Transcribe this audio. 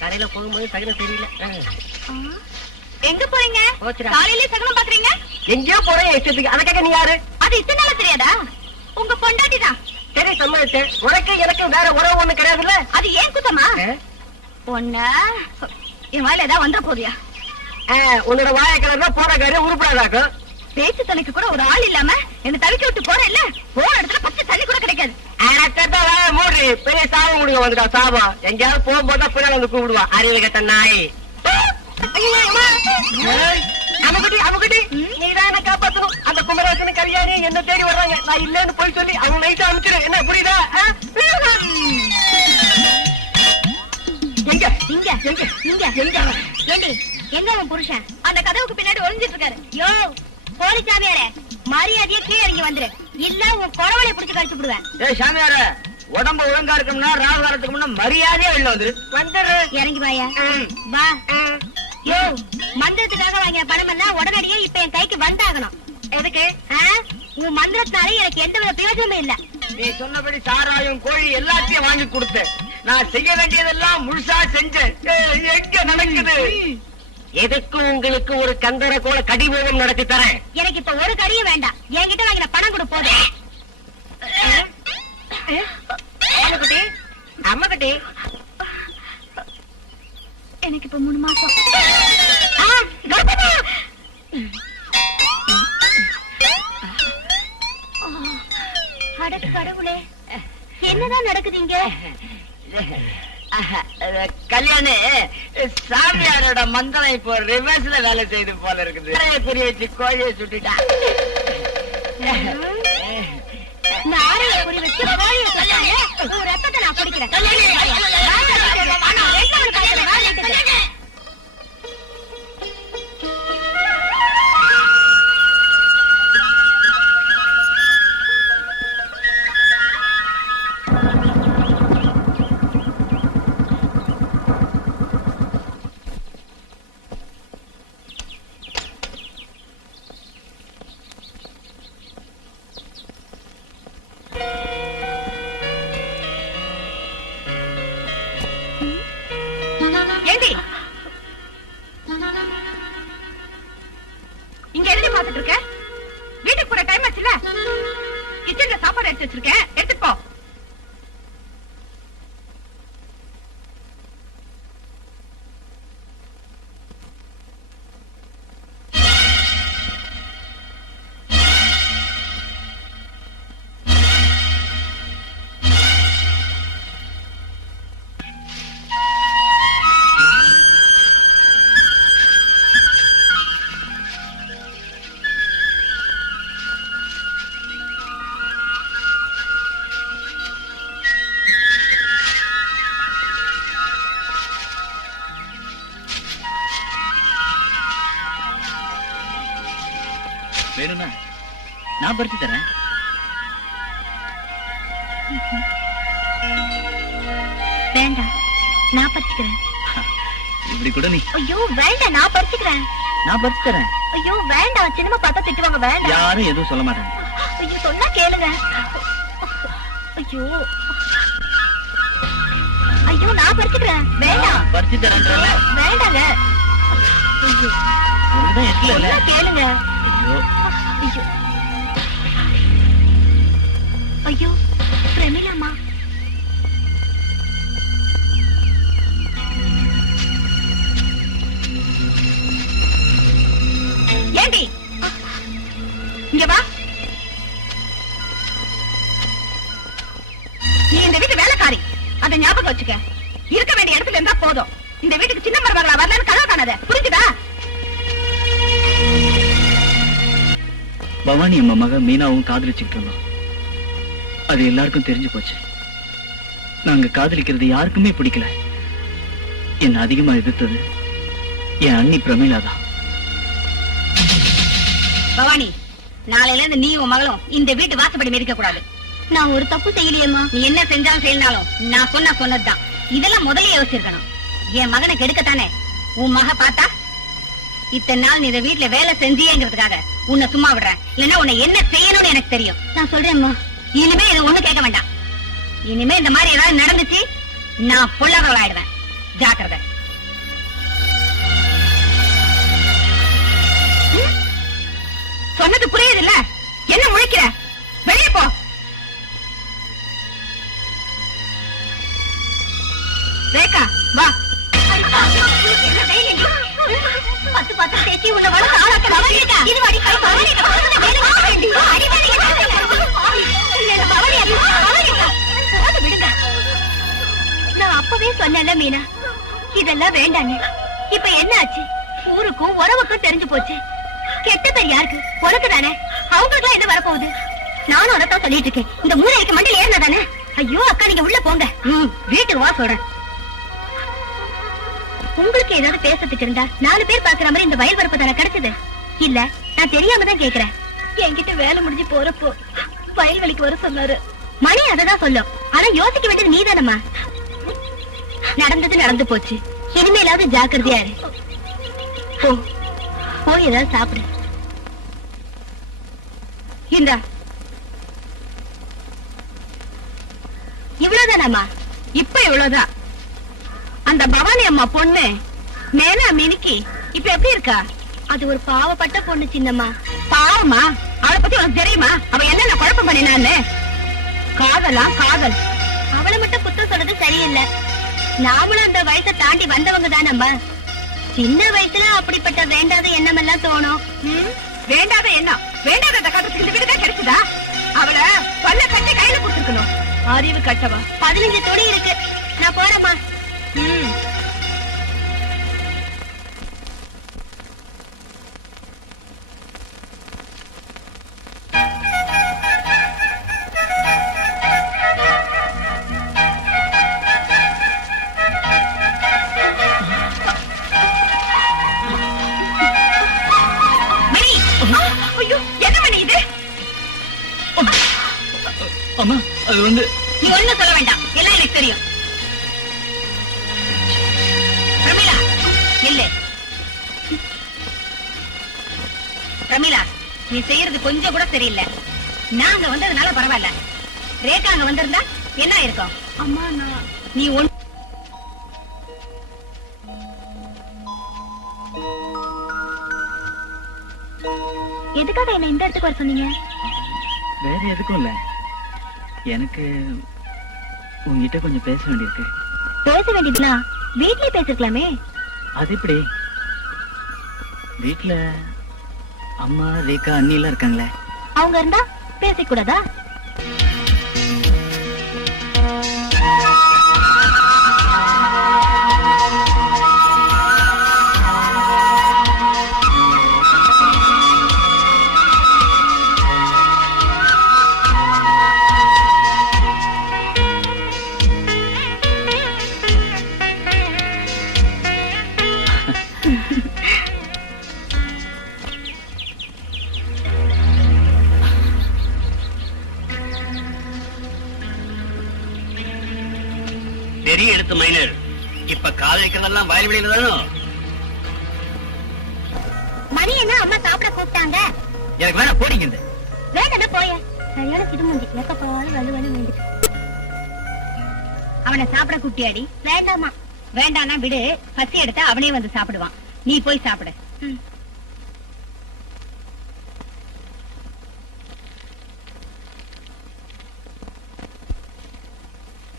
கடையில போகும்போது சகனம் தெரியல. எங்க போறீங்க? காலையிலே சகனம் பாக்குறீங்க? எங்கேயோ போறேன் இஷ்டத்துக்கு. அதுக்காக நீ யாரு? அது இத்தனை நாளா தெரியாதா? உங்க பொண்டாட்டி தான். சரி சம்மதிச்சேன். உனக்கு எனக்கு வேற உறவு ஒண்ணு கிடையாதுல்ல? அது ஏன் குத்தமா? ஒன்ன என் வாயில ஏதாவது வந்துட போறியா? உன்னோட வாய கலர்னா போற காரியம் உருப்படாதாக்கும். பேச்சு தலைக்கு கூட ஒரு ஆள் இல்லாம என்ன தவிக்க விட்டு போற இல்ல, போற இடத்துல பச்சை தண்ணி கூட கிடைக்காது. மூடி பெரிய சாபம் கொடுக்க வந்துட்டா. சாபம் எங்கேயாவது போகும்போது பின்னாடி வந்து கூப்பிடுவான். அறிவு கட்ட நாய். அவங்ககிட்ட நீதான் என்ன காப்பாத்தணும். அந்த குமரேசன் கல்யாணி என்ன தேடி வர்றாங்க. நான் இல்லன்னு போய் சொல்லி அவங்க நைட்டா அனுப்பிச்சிடு. என்ன புரியுதா? எங்க இங்க எங்க இங்க எங்க ஏண்டி எங்க அவன் புருஷன்? அந்த கதவுக்கு பின்னாடி ஒளிஞ்சிட்டு இருக்காரு. யோ போலி சாமியாரே, மரியாதையை கீழே இறங்கி வந்துரு, இல்ல உன் குறவலை பிடிச்சு கழிச்சு விடுவேன். ஏய் சாமியாரே, உடம்பு ஒழுங்கா இருக்கணும்னா ராகு வாரத்துக்கு முன்ன மரியாதையா வெளில வந்துரு. வந்துரு. இறங்கி வாயா. வா. யோ மந்திரத்துக்காக வாங்கின பணம் எல்லாம் உடனடியே இப்ப என் கைக்கு வந்தாகணும். எதுக்கு? உன் மந்திரத்தினால எனக்கு எந்த வித பிரயோஜனமே இல்ல. நீ சொன்னபடி சாராயம் கோழி எல்லாத்தையும் வாங்கி கொடுத்தேன். நான் செய்ய வேண்டியதெல்லாம் முழுசா செஞ்சேன். எங்க நடக்குது? எதுக்கு உங்களுக்கு ஒரு கந்தர கோல கடிமோகம் நடத்தி தரேன். எனக்கு இப்ப ஒரு கடியும் வேண்டாம். என்கிட்ட வாங்கின பணம் கொடு போதும். அம்மகுட்டி எனக்கு இப்ப 3 மாசம். அட கடவுளே, என்னதான் நடக்குதுங்க? கல்யாணி சாமியாரோட மந்திரம் இப்போ ரிவர்ஸ்ல வேலை செய்து போல இருக்குது. புரிய வச்சு கோழியை சுட்டுட்டா. நாரைய புரி வச்சு கோழியை சுட்டாங்க. உன் ரத்தத்தை நான் குடிக்கிறேன். இங்க எழுதி பாத்துட்டு இருக்க? வீட்டுக்கு போற டைம் ஆச்சுல, கிச்சன்ல சாப்பாடு எடுத்து வச்சிருக்கேன், எடுத்துட்டு போ. வேணும்னா நான் பறிச்சு தரேன். வேண்டாம், நான் பறிச்சுக்கிறேன். இப்படி கூட நீ. ஐயோ வேண்டாம், நான் பறிச்சுக்கிறேன். நான் பறிச்சு தரேன். ஐயோ வேண்டாம், சினிமா பார்த்தா திட்டுவாங்க. வேண்டாம். யாரும் எதுவும் சொல்ல மாட்டாங்க. ஐயோ சொன்னா கேளுங்க. ஐயோ ஐயோ நான் பறிச்சுக்கிறேன். வேண்டாம். பறிச்சு தரேன்றல. வேண்டாங்க. ஐயோ ஒண்ணுதான் எட்ல இல்ல. சொன்னா கேளுங்க. ஐயோ ஐயோ ஐயோ பிரமிளாமா. ஏண்டி இங்க வா. நீ இந்த வீட்டு வேலைக்காரி, அதை ஞாபகம் வச்சுக்க. இருக்க வேண்டிய இடத்துல இருந்தா போதும். இந்த வீட்டுக்கு சின்ன மருமகளா வரலன்னு கதவு காணாத, புரிஞ்சுதா? பவானி அம்மா மக மீனாவும் காதலிச்சுக்கிட்டு இருந்தோம். அது எல்லாருக்கும் தெரிஞ்சு போச்சு. நாங்க காதலிக்கிறது யாருக்குமே பிடிக்கல. என்ன அதிகமா எதிர்த்தது என் அண்ணி பிரமிளா தான். பவானி, நாளையில இருந்து நீ உன் மகளும் இந்த வீட்டு வாசப்படி மிதிக்க கூடாது. நான் ஒரு தப்பு செய்யலையேம்மா. நீ என்ன செஞ்சாலும் செய்யனாலும் நான் சொன்னதுதான். இதெல்லாம் முதல்ல யோசிச்சிருக்கணும். என் மகனை கெடுக்கத்தானே உன் மக பார்த்தா. இத்தனை நாள் நீ இந்த வீட்டுல வேலை செஞ்சியேங்கிறதுக்காக உன்னை சும்மா விடுறேன். இல்லன்னா உன்னை என்ன செய்யணும்னு எனக்கு தெரியும். நான் சொல்றேன்மா, இனிமே இது ஒண்ணு கேட்க வேண்டாம். இனிமே இந்த மாதிரி ஏதாவது நடந்துச்சு நான் பொல்லாதவளாயிடுவேன். ஜாக்கிரதை. நான் அப்பவே சொன்னேன்ல மீனா, இதெல்லாம் வேண்டாங்க. இப்ப என்ன ஆச்சு? ஊருக்கும் உறவுக்கும் தெரிஞ்சு போச்சு. கெட்ட பேர் யாருக்கு? உனக்கு தானே. அவங்களுக்கு எது வரப்போகுது? நானும் அதைத்தான் சொல்லிட்டு இருக்கேன். இந்த மூளைக்கு மண்டியில் ஏறினா தானே. ஐயோ அக்கா, நீங்க உள்ள போங்க. வீட்டுக்கு வா சொல்றேன். உங்களுக்கு ஏதாவது பேசத்துக்கு இருந்தா 4 பேர் பாக்குற மாதிரி இந்த வயல் வரப்பு தானே கிடைச்சது? இல்ல, நான் தெரியாம தான் கேக்குறேன். என்கிட்ட வேலை முடிஞ்சு போறப்போ வயல்வெளிக்கு வர சொன்னாரு. மணி அததான் சொல்லும். ஆனா யோசிக்க வேண்டியது நீதானம்மா. நடந்தது நடந்து போச்சு. இனிமேலாவது ஜாக்கிரதையா இரு. போ, போய் ஏதாவது சாப்பிடு. இந்தா, இவ்வளவுதானாமா? இப்ப இவ்வளவுதான். அந்த பவானி அம்மா பொண்ணு மேலா மினிக்கி இப்ப எப்படி இருக்கா? அது ஒரு பாவப்பட்ட பொண்ணு சின்னம்மா. பாவமா? அவளை பத்தி உனக்கு தெரியுமா? அவ என்னென்ன குழப்பம் பண்ணினான்னு? காதலா காதல். அவளை மட்டும் குத்தம் சொல்றது சரியில்லை. நாமளும் அந்த வயசை தாண்டி வந்தவங்க தானம்மா. சின்ன வயசுல அப்படிப்பட்ட வேண்டாத எண்ணம் எல்லாம் தோணும். வேண்டாத எண்ணம், வேண்டாத காலத்துக்கு இந்த வீடுதான் கிடைச்சதா? அவளை பல்ல கட்டி கையில கொடுத்துருக்கணும். அறிவு கட்டவா. 15 தொடி இருக்கு. நான் போறேம்மா. அம்மா, அது வந்து நீ ஒண்ணும் சொல்ல வேண்டாம், எல்லாம் எனக்கு தெரியும். பிரமிளா, இல்ல பிரமிளா, நீ செய்யறது கொஞ்சம் கூட சரியில்லை. நாங்க வந்ததுனால பரவாயில்ல. ரேகா அங்க வந்திருந்தா என்ன இருக்கும்? அம்மா, நீ ஒன் எதுக்காக என்ன இந்த இடத்துக்கு வர சொன்னீங்க? வேற எதுக்கும் இல்ல, எனக்கு உங்ககிட்ட கொஞ்சம் பேச வேண்டியிருக்கு. பேச வேண்டியதுனா வீட்லயே பேசிருக்கலாமே. அது எப்படி? வீட்டுல அம்மா, ரேகா, அண்ணி எல்லாம் இருக்காங்களே. அவங்க இருந்தா பேசிக்கூடாதா? பெரிய எடுத்து மைனர், இப்ப காதலிக்கிறதெல்லாம் வயல்வெளியில தானோ? மணி என்ன அம்மா சாப்பிட கூப்பிட்டாங்க. எனக்கு வேணா போடிங்க. வேண்டாம், போய சரியான சிடுமுண்டி. எப்ப போவாலும் வலு வலு வேண்டிட்டு. அவனை சாப்பிட கூப்பிட்டியாடி? வேண்டாமா. வேண்டானா விடு, பசி எடுத்தா அவனே வந்து சாப்பிடுவான். நீ போய் சாப்பிடு.